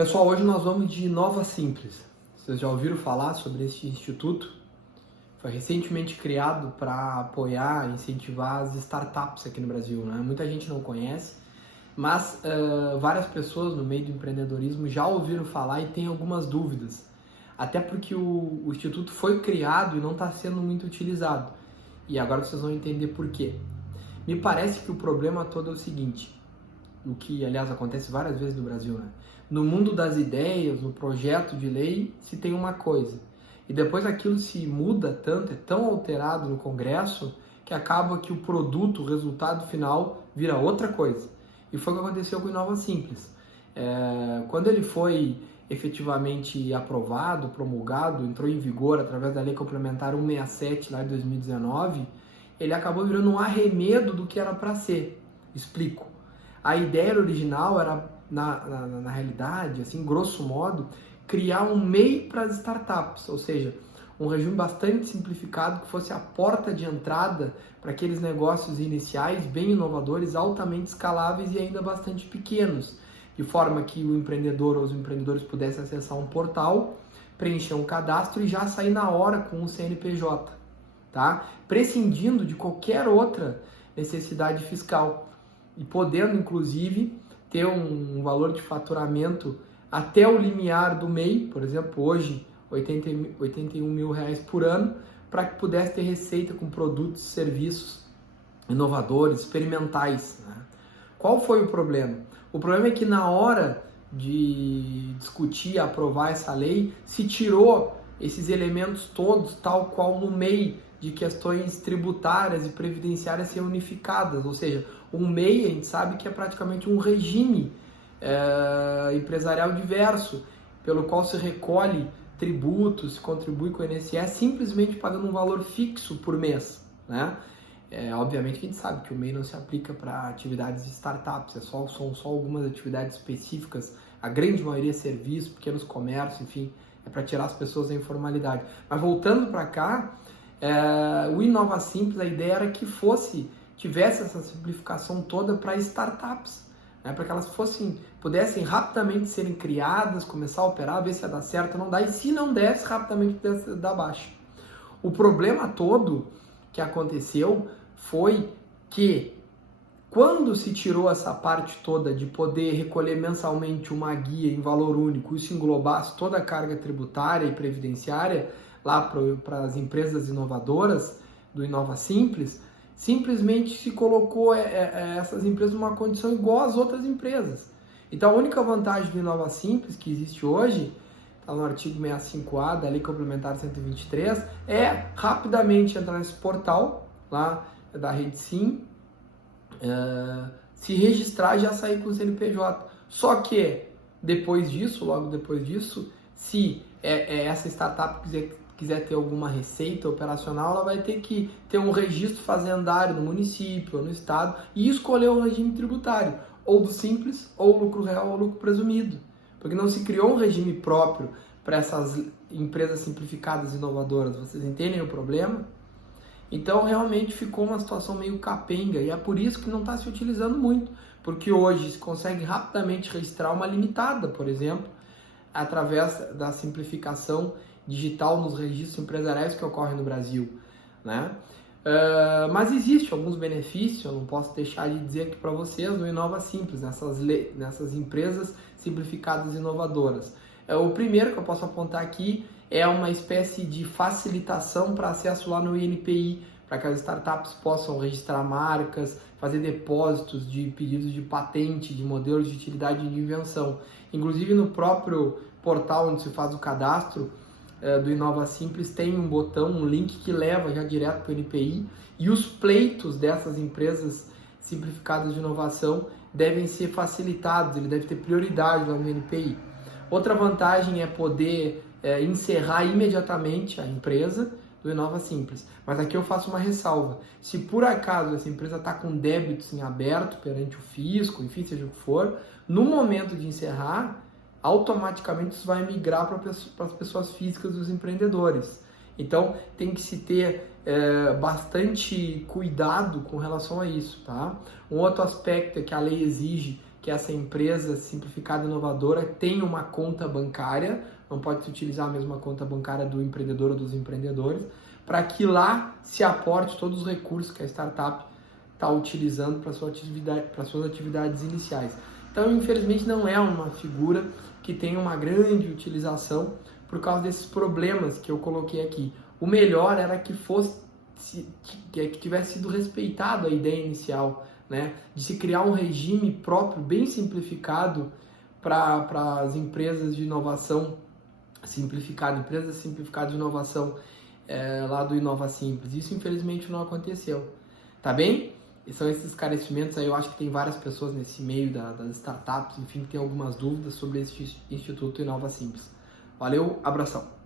Pessoal, hoje nós vamos de Nova Simples. Vocês já ouviram falar sobre esse instituto? Foi recentemente criado para apoiar, incentivar as startups aqui no Brasil, né? Muita gente não conhece, mas várias pessoas no meio do empreendedorismo já ouviram falar e têm algumas dúvidas. Até porque o instituto foi criado e não está sendo muito utilizado. E agora vocês vão entender por quê. Me parece que o problema todo é o seguinte, o que, aliás, acontece várias vezes no Brasil, né? No mundo das ideias, no projeto de lei, se tem uma coisa. E depois aquilo se muda tanto, é tão alterado no Congresso, que acaba que o produto, o resultado final, vira outra coisa. E foi o que aconteceu com o Nova Simples. Quando ele foi efetivamente aprovado, promulgado, entrou em vigor através da Lei Complementar 167, lá de 2019, ele acabou virando um arremedo do que era para ser. Explico. A ideia original era, na realidade, assim, grosso modo, criar um MEI para as startups, ou seja, um regime bastante simplificado que fosse a porta de entrada para aqueles negócios iniciais bem inovadores, altamente escaláveis e ainda bastante pequenos, de forma que o empreendedor ou os empreendedores pudessem acessar um portal, preencher um cadastro e já sair na hora com um CNPJ, tá? Prescindindo de qualquer outra necessidade fiscal e podendo, inclusive, ter um valor de faturamento até o limiar do MEI, por exemplo, hoje, R$ 81 mil por ano, para que pudesse ter receita com produtos e serviços inovadores, experimentais, né? Qual foi o problema? O problema é que na hora de discutir, aprovar essa lei, se tirou esses elementos todos, tal qual no MEI, de questões tributárias e previdenciárias ser unificadas, ou seja, um MEI a gente sabe que é praticamente um regime empresarial diverso, pelo qual se recolhe tributos, se contribui com o INSS, simplesmente pagando um valor fixo por mês, né? Obviamente que a gente sabe que o MEI não se aplica para atividades de startups, são só algumas atividades específicas, a grande maioria é serviço, pequenos comércios, enfim, é para tirar as pessoas da informalidade. Mas voltando para cá, o Inova Simples, a ideia era que tivesse essa simplificação toda para startups, né, para que elas pudessem rapidamente serem criadas, começar a operar, ver se ia dar certo ou não dá, e se não desse, rapidamente pudesse dar baixa. O problema todo que aconteceu foi que, quando se tirou essa parte toda de poder recolher mensalmente uma guia em valor único, isso englobasse toda a carga tributária e previdenciária lá para as empresas inovadoras do Inova Simples, simplesmente se colocou essas empresas numa condição igual às outras empresas. Então a única vantagem do Inova Simples que existe hoje, está no artigo 65A da Lei Complementar 123, é rapidamente entrar nesse portal lá da Rede Sim, se registrar e já sair com o CNPJ. Só que logo depois disso, se essa startup quiser ter alguma receita operacional, ela vai ter que ter um registro fazendário no município ou no estado e escolher o regime tributário, ou do simples, ou lucro real, ou lucro presumido. Porque não se criou um regime próprio para essas empresas simplificadas e inovadoras. Vocês entendem o problema? Então, realmente ficou uma situação meio capenga e é por isso que não está se utilizando muito, porque hoje se consegue rapidamente registrar uma limitada, por exemplo, através da simplificação digital nos registros empresariais que ocorrem no Brasil, né? Mas existem alguns benefícios, eu não posso deixar de dizer aqui para vocês, no Inova Simples, nessas empresas simplificadas e inovadoras. O primeiro que eu posso apontar aqui é uma espécie de facilitação para acesso lá no INPI, para que as startups possam registrar marcas, fazer depósitos de pedidos de patente, de modelos de utilidade e de invenção. Inclusive no próprio portal onde se faz o cadastro do Inova Simples tem um botão, um link que leva já direto para o INPI, e os pleitos dessas empresas simplificadas de inovação devem ser facilitados, ele deve ter prioridade lá no INPI. Outra vantagem é poder encerrar imediatamente a empresa do Inova Simples. Mas aqui eu faço uma ressalva. Se por acaso essa empresa está com débitos em aberto perante o fisco, enfim, seja o que for, no momento de encerrar, automaticamente isso vai migrar para as pessoas físicas dos empreendedores. Então tem que se ter bastante cuidado com relação a isso, tá? Um outro aspecto é que a lei exige que essa empresa simplificada e inovadora tenha uma conta bancária, não pode se utilizar a mesma conta bancária do empreendedor ou dos empreendedores, para que lá se aporte todos os recursos que a startup está utilizando para suas atividades iniciais. Então, infelizmente, não é uma figura que tem uma grande utilização por causa desses problemas que eu coloquei aqui. O melhor era que tivesse sido respeitada a ideia inicial, né, de se criar um regime próprio, bem simplificado, para as empresas de inovação empresas simplificadas de inovação lá do Inova Simples. Isso, infelizmente, não aconteceu. Tá bem? E são esses esclarecimentos aí. Eu acho que tem várias pessoas nesse meio das startups, enfim, que tem algumas dúvidas sobre esse Instituto Inova Simples. Valeu, abração!